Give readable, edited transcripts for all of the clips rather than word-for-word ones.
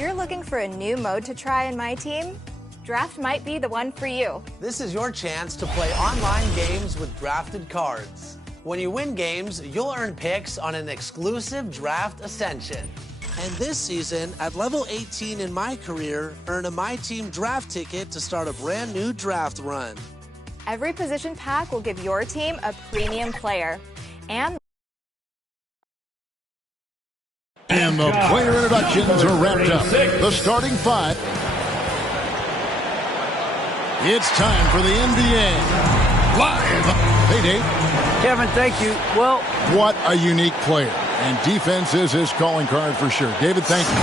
you're looking for a new mode to try in My Team, Draft might be the one for you. This is your chance to play online games with drafted cards. When you win games, you'll earn picks on an exclusive draft ascension. And this season, at level 18 in My Career, earn a My Team draft ticket to start a brand new draft run. Every position pack will give your team a premium player. And the player introductions are wrapped up. The starting five. It's time for the NBA Live. Hey, Dave. Kevin, thank you. Well, what a unique player. And defense is his calling card for sure. David, thank you.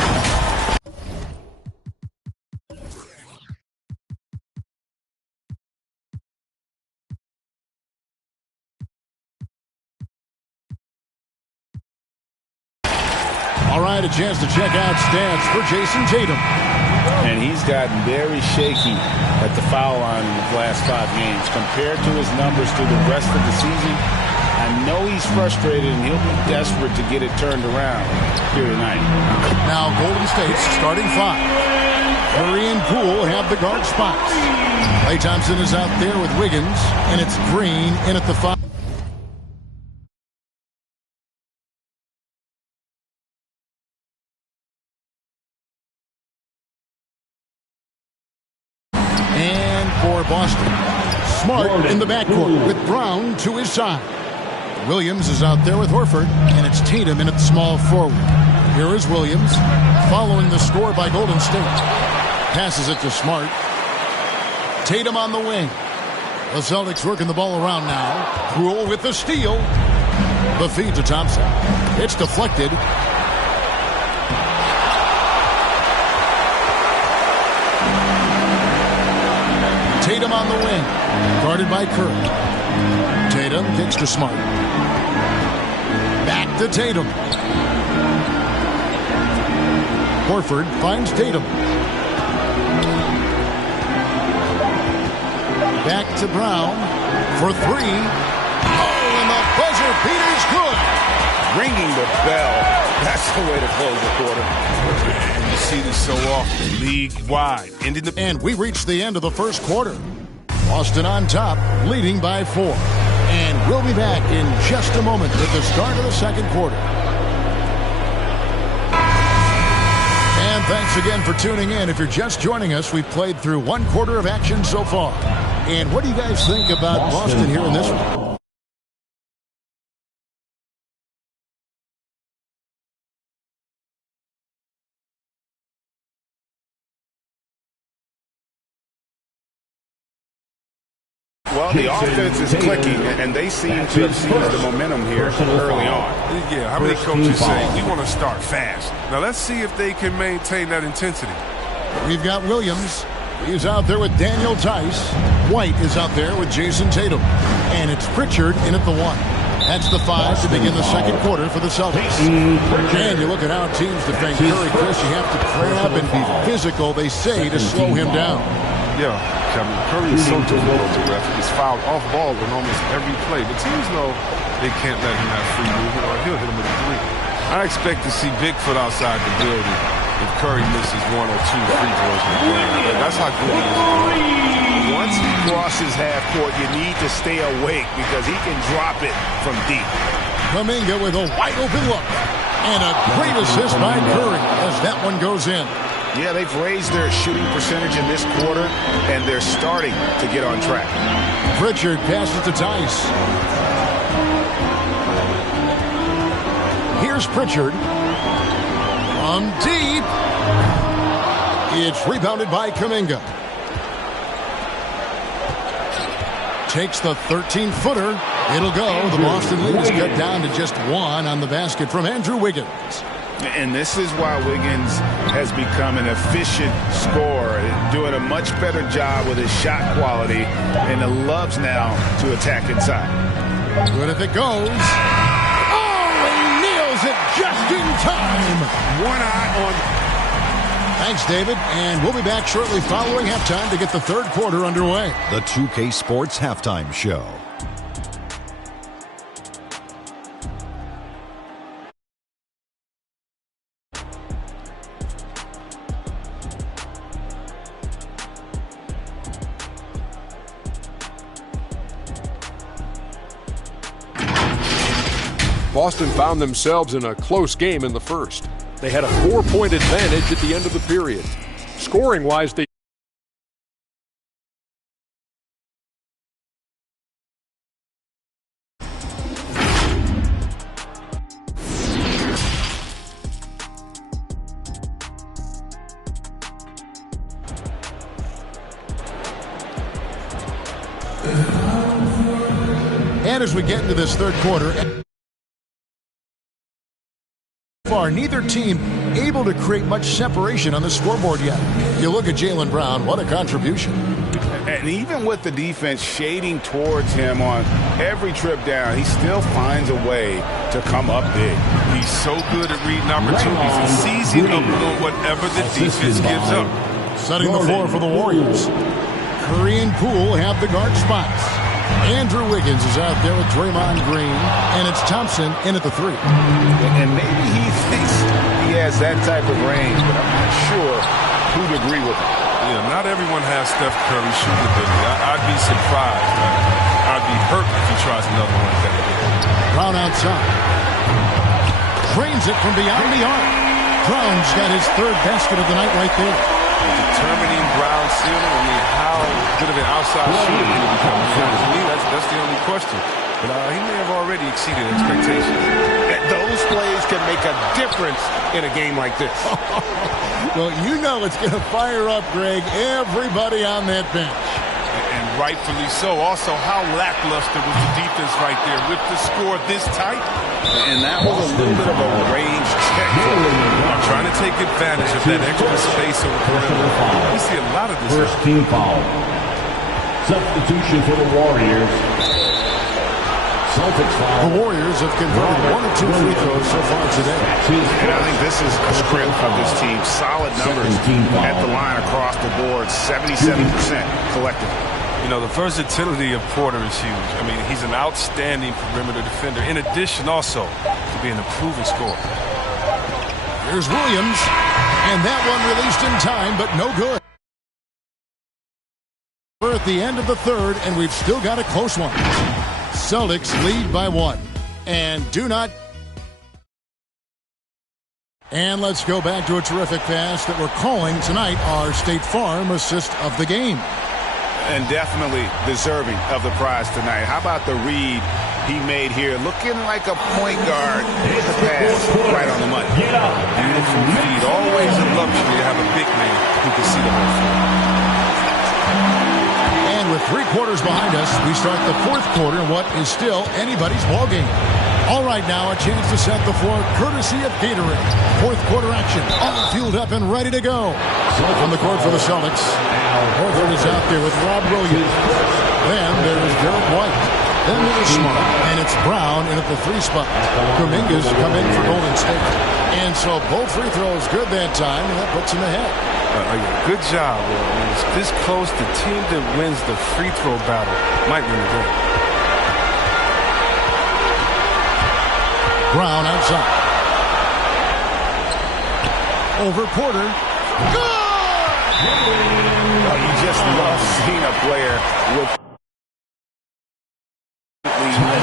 All right, a chance to check out stats for Jason Tatum. And he's gotten very shaky at the foul line in the last 5 games. Compared to his numbers through the rest of the season, I know he's frustrated and he'll be desperate to get it turned around here tonight. Now Golden State's starting five. Curry and Poole have the guard spots. Klay Thompson is out there with Wiggins, and it's Green in at the 5. For Boston, Smart in the backcourt with Brown to his side. Williams is out there with Horford, and it's Tatum in at the small forward. Here is Williams, following the score by Golden State. Passes it to Smart. Tatum on the wing. The Celtics working the ball around now. Poole with the steal. The feed to Thompson. It's deflected. Tatum on the wing, guarded by Curry. Tatum kicks to Smart. Back to Tatum. Horford finds Tatum. Back to Brown for 3. Oh, and the buzzer beater's good. Ringing the bell. That's the way to close the quarter. You see this so often, league-wide. And we reached the end of the first quarter. Boston on top, leading by 4. And we'll be back in just a moment with the start of the second quarter. And thanks again for tuning in. If you're just joining us, we've played through 1 quarter of action so far. And what do you guys think about Boston here in this one? Well, the offense is clicking, and they seem to have seized the momentum here early on. Yeah, how many coaches say, we want to start fast? Now, let's see if they can maintain that intensity. We've got Williams. He's out there with Daniel Tice. White is out there with Jason Tatum. And it's Pritchard in at the 1. That's the 5 to begin the second quarter for the Celtics. And you look at how teams defend Curry, Chris, you have to grab and be physical, they say, to slow him down. Yeah, Kevin, Curry is so difficult to ref. He's fouled off ball in almost every play. But teams know they can't let him have free movement or he'll hit him with a 3. I expect to see Bigfoot outside the building if Curry misses 1 or 2 free throws in the game. That's how good he is. Once he crosses half court, you need to stay awake because he can drop it from deep. Kuminga with a wide open look. And a great assist by Curry as that one goes in. Yeah, they've raised their shooting percentage in this quarter, and they're starting to get on track. Pritchard passes to Tice. Here's Pritchard. From deep. It's rebounded by Kuminga. Takes the 13-footer. It'll go. The Boston lead is cut down to just 1 on the basket from Andrew Wiggins. And this is why Wiggins has become an efficient scorer, doing a much better job with his shot quality, and loves now to attack inside. Good if it goes. Oh, he nails it just in time. One eye on. Thanks, David. And we'll be back shortly following halftime to get the third quarter underway. The 2K Sports Halftime Show. Boston found themselves in a close game in the first. They had a 4-point advantage at the end of the period. Scoring-wise, they And as we get into this third quarter, far neither team able to create much separation on the scoreboard yet. You look at Jaylen Brown, what a contribution. And even with the defense shading towards him on every trip down, he still finds a way to come up big. He's so good at reading opportunities. He sees it up on whatever the defense gives up. Setting the floor for the Warriors. Curry and Poole have the guard spots. Andrew Wiggins is out there with Draymond Green, and it's Thompson in at the 3. And maybe he thinks he has that type of range, but I'm not sure who'd agree with him. Yeah, not everyone has Steph Curry shooting ability. I'd be surprised. I'd be hurt if he tries another one like that. Brown outside. Trains it from beyond the arc. Brown's got his 3rd basket of the night right there. Determining Brown's ceiling, I mean, how good of an outside shooter can he become? To me, that's the only question. But he may have already exceeded expectations. Those plays can make a difference in a game like this. Well, you know it's going to fire up, Greg, everybody on that bench. And rightfully so. Also, how lackluster was the defense right there with the score this tight? And that was a little bit of a range check. Trying to take advantage of that extra space over the perimeter. We see a lot of this. First team foul. Substitution for the Warriors. Celtics foul. The Warriors have converted 1 or 2 free throws so far today. And I think this is a script of this team. Solid numbers at the line across the board. 77% collectively. You know, the versatility of Porter is huge. I mean, he's an outstanding perimeter defender, in addition also to being a proven scorer. Here's Williams, and that one released in time, but no good. We're at the end of the third, and we've still got a close one. Celtics lead by 1. And do not... And let's go back to a terrific pass that we're calling tonight our State Farm assist of the game. And definitely deserving of the prize tonight. How about the read he made here? Looking like a point guard with the pass right on the money. Beautiful feed. Always a luxury to have a big man who can see the whole field. And with 3 quarters behind us, we start the 4th quarter in what is still anybody's ballgame. All right, now a chance to set the floor courtesy of Gatorade. 4th quarter action, all fueled up and ready to go. On the court for the Celtics. Horford is out there with Rob Williams. Then there's Derek White. Then there's Smart. And it's Brown in at the 3 spot. Kuminga's come in for Golden State. And so both free throws good that time, and that puts him ahead. Good job, Will. When it's this close, the team that wins the free throw battle might win the game. Brown outside. Over Porter. Good! Well, you just love seeing a player with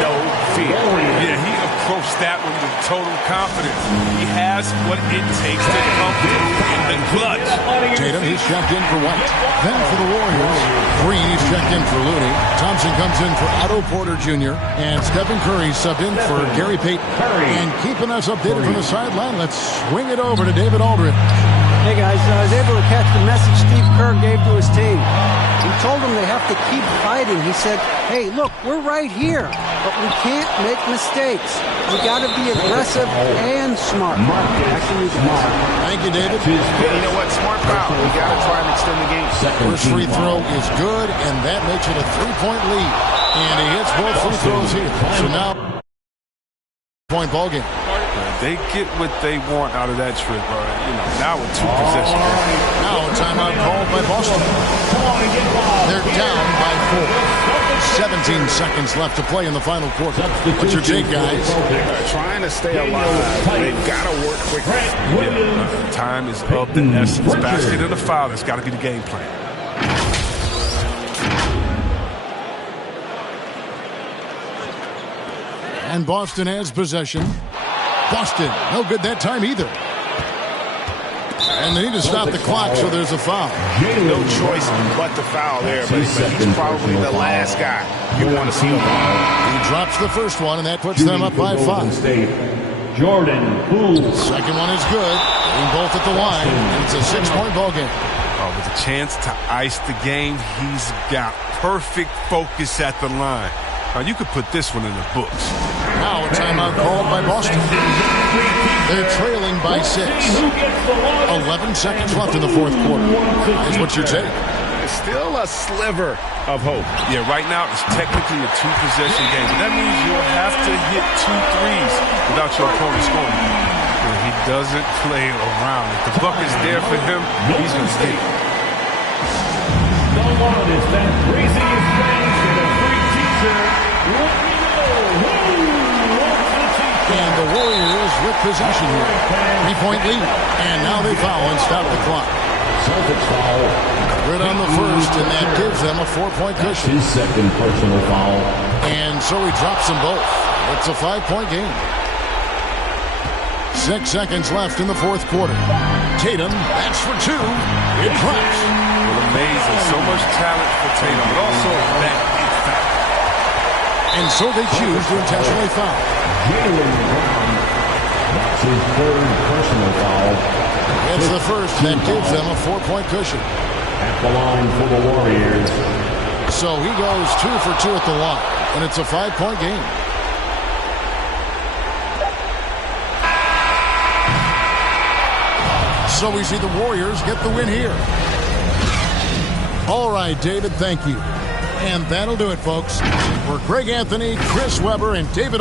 no fear. Yeah, he approached that one with total confidence. He has what it takes to come through in the clutch. Tatum, he's checked in for White. Then for the Warriors, Green, he's checked in for Looney. Thompson comes in for Otto Porter Jr. And Stephen Curry subbed in for Gary Payton. And keeping us updated from the sideline, let's swing it over to David Aldridge. Hey guys, I was able to catch the message Steve Kerr gave to his team. He told them they have to keep fighting. He said, hey, look, we're right here, but we can't make mistakes. We got to be aggressive and smart. Thank you, David. Yeah, you know what? Smart foul. We got to try and extend the game. First free throw is good, and that makes it a 3-point lead. And he hits both free throws here. So now, point ball game. They get what they want out of that trip. Now with 2 possessions. Now a timeout called by Boston. They're down by 4. 17 seconds left to play in the final quarter. What's your take, guys? Trying to stay alive. They've got to work quickly. Yeah, time is of the essence. Basket or the foul. That's got to be the game plan. And Boston has possession. Boston, no good that time either. And they need to stop the clock, so there's a foul. No choice but to foul there, but he's probably the last guy you want to see him. He drops the first one, and that puts them up by 5. Jordan Poole. Second one is good. Getting both at the line. And it's a 6-point ball game. With a chance to ice the game, he's got perfect focus at the line. Now, you could put this one in the books. Now a timeout called by Boston. They're trailing by 6. 11 seconds left in the fourth quarter. Is what you're saying. It's still a sliver of hope. Yeah, right now it's technically a 2-possession game. But that means you'll have to hit 2 threes without your opponent scoring. And he doesn't play around. If the buck is there for him, he's going to stay. The one is that raising his fans in a free t-shirt. Let me know who wants the t-shirt. And the Warriors with possession here. 3-point lead. And now they foul and stop the clock. Celtics foul. Good on the first, and that gives them a 4-point cushion. His second personal foul. And so he drops them both. It's a 5-point game. 6 seconds left in the fourth quarter. Tatum, that's for 2. It drops. Well, amazing. So much talent for Tatum, but also that big factor. And so they choose to intentionally foul. Jaylen Brown. That's his third personal foul. It's the first that gives them a 4-point cushion. At the line for the Warriors. So he goes 2 for 2 at the line, and it's a 5-point game. So we see the Warriors get the win here. All right, David, thank you. And that'll do it, folks. For Greg Anthony, Chris Webber, and David...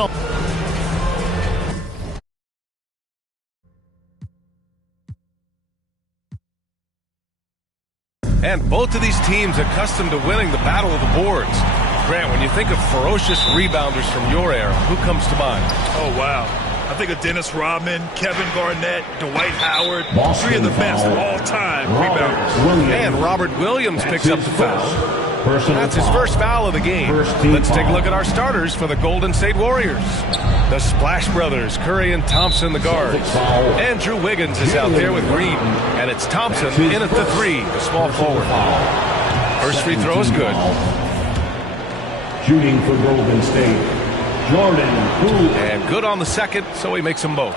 And both of these teams accustomed to winning the battle of the boards. Grant, when you think of ferocious rebounders from your era, who comes to mind? Oh, wow. I think of Dennis Rodman, Kevin Garnett, Dwight Howard, Boston 3 of the best foul. all-time rebounders. And Robert Williams picks up the foul. That's his first foul of the game. Let's take a look at our starters for the Golden State Warriors. The Splash Brothers, Curry and Thompson, the guards. Andrew Wiggins is out there with Green. And it's Thompson in at the 3, the small forward. First free throw is good. Shooting for Golden State. Jordan Poole. And good on the second, so he makes them both.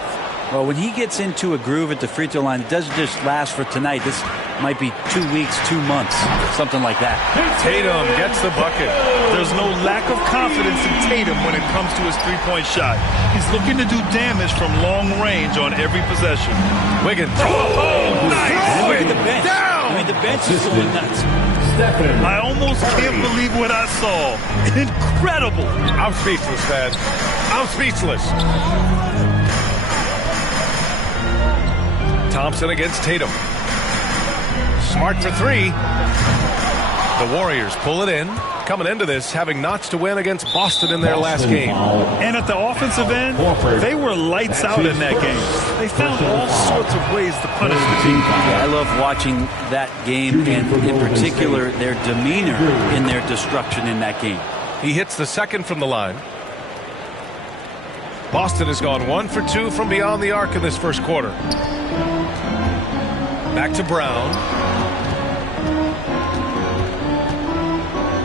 Well, when he gets into a groove at the free throw line, it doesn't just last for tonight. This might be 2 weeks, 2 months, something like that. Tatum gets the bucket. There's no lack of confidence in Tatum when it comes to his three-point shot. He's looking to do damage from long range on every possession. Wiggins. Oh, nice. Look at the bench. Down. I mean, the bench is going nuts. I almost can't believe what I saw. Incredible. I'm speechless, man. I'm speechless. Thompson against Tatum. Smart for 3. The Warriors pull it in. Coming into this, having knots to win against Boston in their last game. And at the offensive end, they were lights out in that game. They found all sorts of ways to punish the team. Yeah, I love watching that game, and in particular, their demeanor in their destruction in that game. He hits the second from the line. Boston has gone 1 for 2 from beyond the arc in this first quarter. Back to Brown.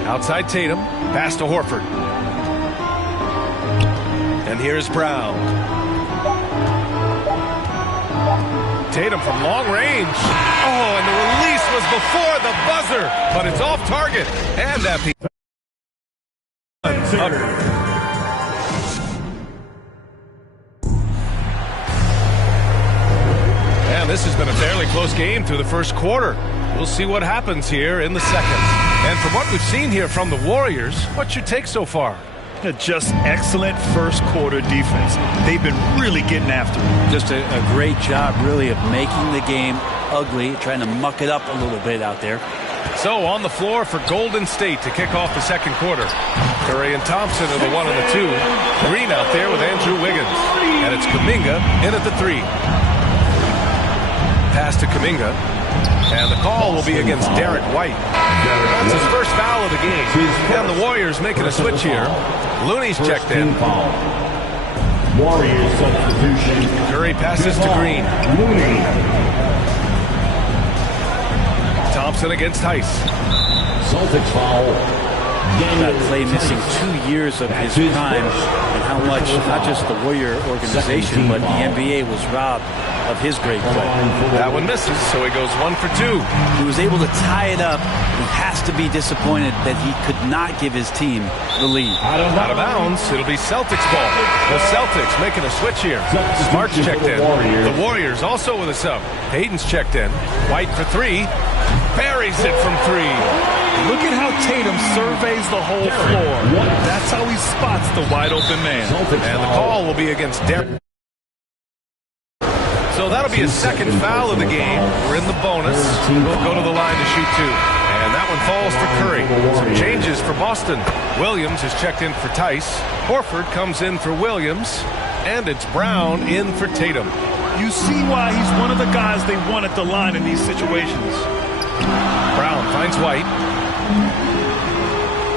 Outside Tatum. Pass to Horford. And here's Brown. Tatum from long range. Oh, and the release was before the buzzer, but it's off target. And that piece. And this has been a fairly close game through the first quarter. We'll see what happens here in the second. And from what we've seen here from the Warriors, what's your take so far? Just excellent first quarter defense. They've been really getting after it. Just a great job, really, of making the game ugly, trying to muck it up a little bit out there. So on the floor for Golden State to kick off the second quarter. Curry and Thompson are the 1 and the 2. Green out there with Andrew Wiggins. And it's Kuminga in at the 3. Pass to Kuminga. And the call will be against Derek White. That's his first foul of the game. And the Warriors making a switch here. Looney's checked in. Warriors substitution. Curry passes to Green. Thompson against Tice. Celtics foul. That play missing 2 years of his prime, and how much, not just the Warrior organization, but the NBA was robbed of his great play. That one misses, so he goes 1 for 2. He was able to tie it up. He has to be disappointed that he could not give his team the lead. Out of bounds, it'll be Celtics ball. The Celtics making a switch here. Smart's checked in. The Warriors also with a sub. Hayden's checked in. White for 3. Buries it from 3. Look at how Tatum surveys the whole floor. That's how he spots the wide open man. And the call will be against Derek. So that'll be a second foul of the game. We're in the bonus. We'll go to the line to shoot 2. And that one falls for Curry. Some changes for Boston. Williams is checked in for Tice. Horford comes in for Williams. And it's Brown in for Tatum. You see why he's one of the guys they want at the line in these situations. Brown finds White.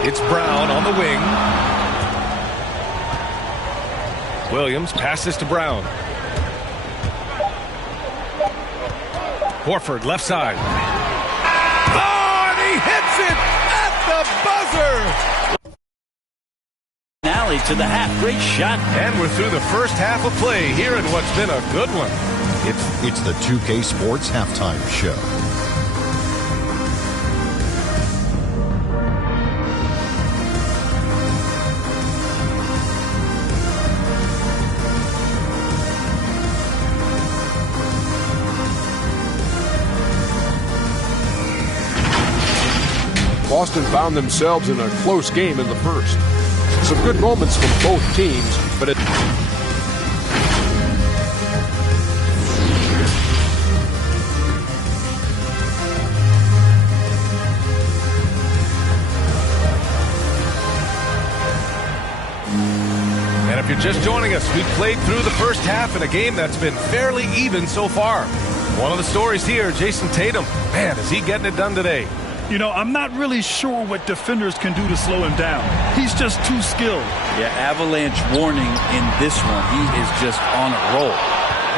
It's Brown on the wing. Williams passes to Brown. Horford left side. Oh, and he hits it at the buzzer. Finale to the half. Great shot. And we're through the first half of play here in what's been a good one. It's the 2K Sports Halftime Show. Boston found themselves in a close game in the first. Some good moments from both teams, but it... And if you're just joining us, we've played through the first half in a game that's been fairly even so far. One of the stories here, Jason Tatum. Man, is he getting it done today? You know, I'm not really sure what defenders can do to slow him down. He's just too skilled. Yeah, avalanche warning in this one. He is just on a roll.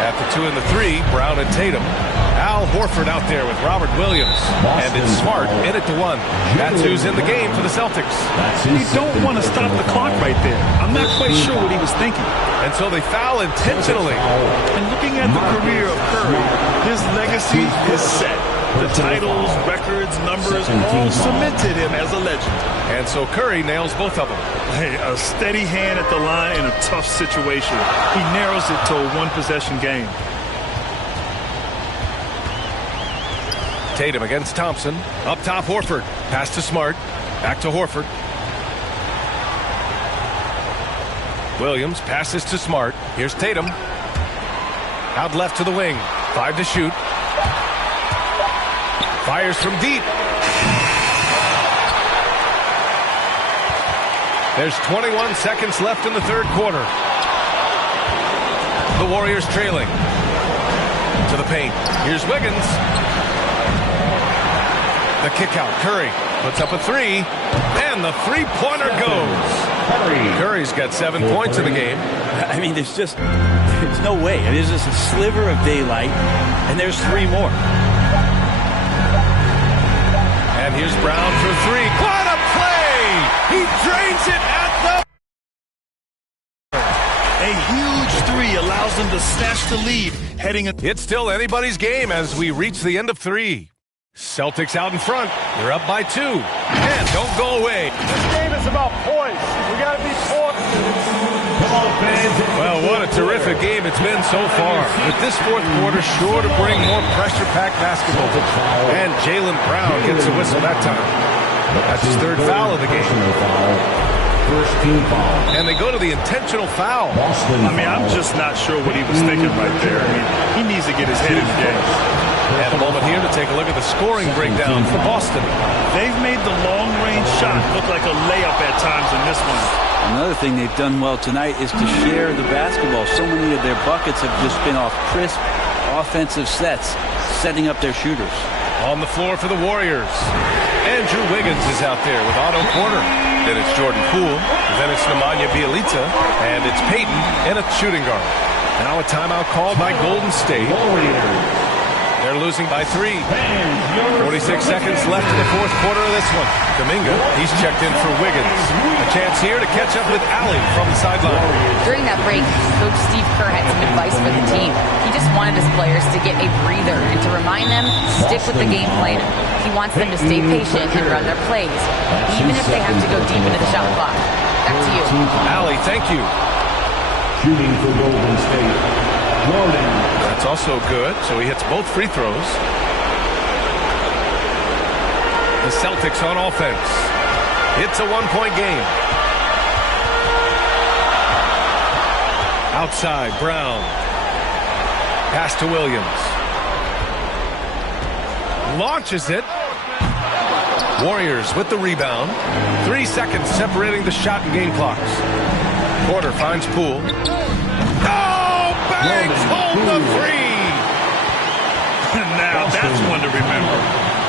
At the 2 and the 3, Brown and Tatum. Al Horford out there with Robert Williams. And it's Smart in at the 1. That's who's in the game for the Celtics. You don't want to stop the clock right there. I'm not quite sure what he was thinking. And so they foul intentionally. And looking at the career of Curry, his legacy is set. The titles, records, numbers, all cemented him as a legend. And so Curry nails both of them. Hey, a steady hand at the line in a tough situation. He narrows it to a one-possession game. Tatum against Thompson. Up top, Horford. Pass to Smart. Back to Horford. Williams passes to Smart. Here's Tatum. Out left to the wing. 5 to shoot. Fires from deep. There's 21 seconds left in the third quarter. The Warriors trailing. To the paint. Here's Wiggins. The kick out. Curry puts up a 3. And the three-pointer goes. Curry's got 7 points in the game. I mean, there's no way. I mean, there's just a sliver of daylight, and there's 3 more. And here's Brown for 3. What a play! He drains it at the... A huge 3 allows them to snatch the lead heading... It's still anybody's game as we reach the end of 3. Celtics out in front. They're up by 2. And don't go away. This game is about points. We got to be points. Well, what a terrific game it's been so far. With this fourth quarter sure to bring more pressure-packed basketball. And Jaylen Brown gets a whistle that time. That's his 3rd foul of the game. First team foul. And they go to the intentional foul. I mean, I'm just not sure what he was thinking right there. I mean, he needs to get his head in the game. And a moment here to take a look at the scoring breakdown for Boston. They've made the long-range shot look like a layup at times in this one. Another thing they've done well tonight is to share the basketball. So many of their buckets have just been off crisp offensive sets, setting up their shooters. On the floor for the Warriors. Andrew Wiggins is out there with Otto Porter. Then it's Jordan Poole. Then it's Nemanja Bjelica. And it's Peyton and a shooting guard. Now a timeout called by Golden State. They're losing by 3. 46 seconds left in the fourth quarter of this one. Dominga, he's checked in for Wiggins. A chance here to catch up with Allie from the sideline. During that break, Coach Steve Kerr had some advice for the team. He just wanted his players to get a breather and to remind them, stick with the game plan. He wants them to stay patient and run their plays, even if they have to go deep into the shot clock. Back to you. Allie, thank you. Shooting for Golden State, Jordan. That's also good, so he hits both free throws. The Celtics on offense. It's a one-point game. Outside, Brown. Pass to Williams. Launches it. Warriors with the rebound. 3 seconds separating the shot and game clocks. Porter finds Poole. Oh, bangs home the 3. Now that's one to remember.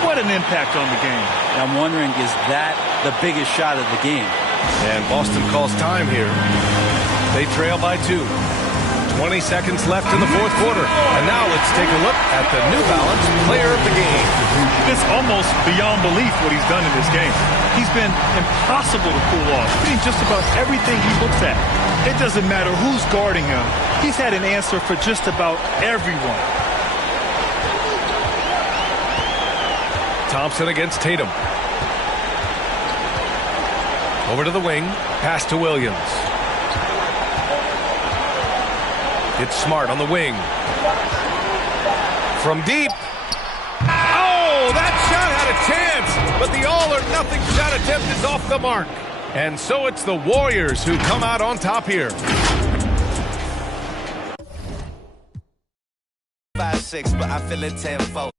What an impact on the game. I'm wondering, is that the biggest shot of the game? And Boston calls time here. They trail by 2. 20 seconds left in the fourth quarter. And now let's take a look at the New Balance player of the game. It's almost beyond belief what he's done in this game. He's been impossible to pull off. Hitting just about everything he looks at. It doesn't matter who's guarding him. He's had an answer for just about everyone. Thompson against Tatum. Over to the wing. Pass to Williams. It's Smart on the wing. From deep. Oh, that shot had a chance, but the all-or-nothing shot attempt is off the mark. And so it's the Warriors who come out on top here. 5'6", but I feel it 10-4.